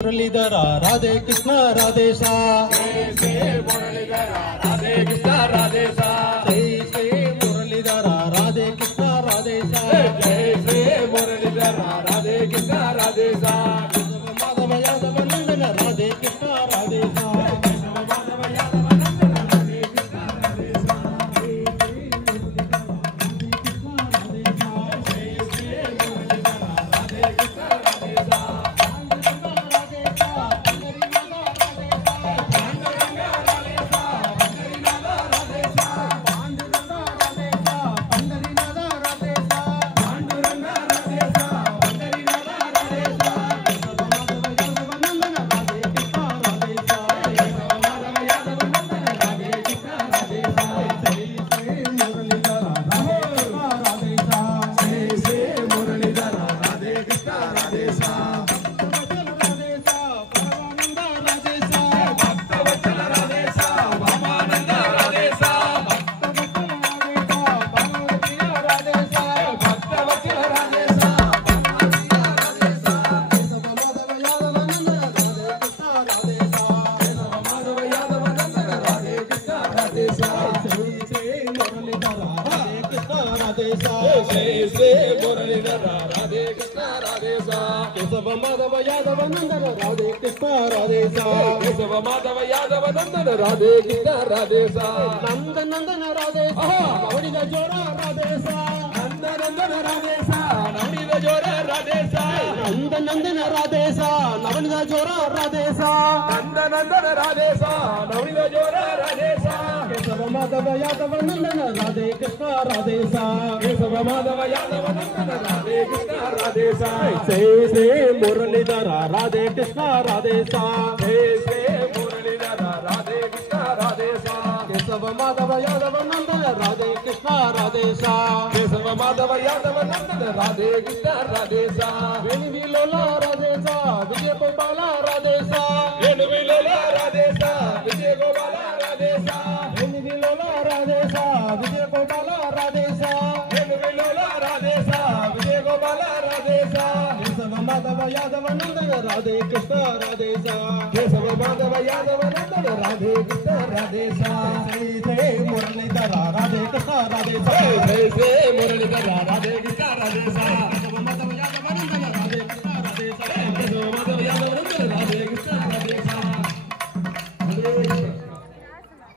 मुरलीधर राधे कृष्ण राधे सा मुरलीधर राधे कृष्ण राधे सा जय श्री मुरलीधर राधे कृष्ण राधे सा जय श्री मुरलीधर राधे कृष्ण राधे सा माधव यादव नंदन राधे कृष्ण राधे सा केशव माधव यादव नंदन राधे कृष्ण राधे सा केशव माधव यादव नंदन राधे कृष्ण राधे सा नंद नंदन राधे सा नवनीत जोरा राधे सा नंद नंदन राधे सा नवनीत जोरा राधे सा नंद नंदन राधे सा नवनीत जोरा राधे सा नंद नंदन राधे सा नवनीत जोरा राधे सा केशव माधव यादव नंदन राधे कृष्ण राधे सा केशव माधव यादव नंदन राधे कृष्ण राधे सा जय श्री मुरलीधर राधे कृष्ण राधे सा जय श्री मुरलीधर राधे कृष्ण राधे सा केशव माधव यादव नंदन राधे कृष्ण राधे सा केशव माधव यादव नंदन राधे कृष्ण राधे सा वेणुविलोला राधे सा विजय गोपाल राधे सा वेणुविलोला राधे सा विजय गोपाल राधे सा वेणुविलोला राधे सा विजय गोपाल राधे सा वेणुविलोला राधे सा विजय गोपाल राधे सा केशव माधव यादव नंदन राधे कृष्ण राधे सा केशव माधव यादव नंदन राधे कृष्ण राधे सा जय मुरलीधर राधे कृष्ण राधे सा जय मुरलीधर राधे कृष्ण राधे सा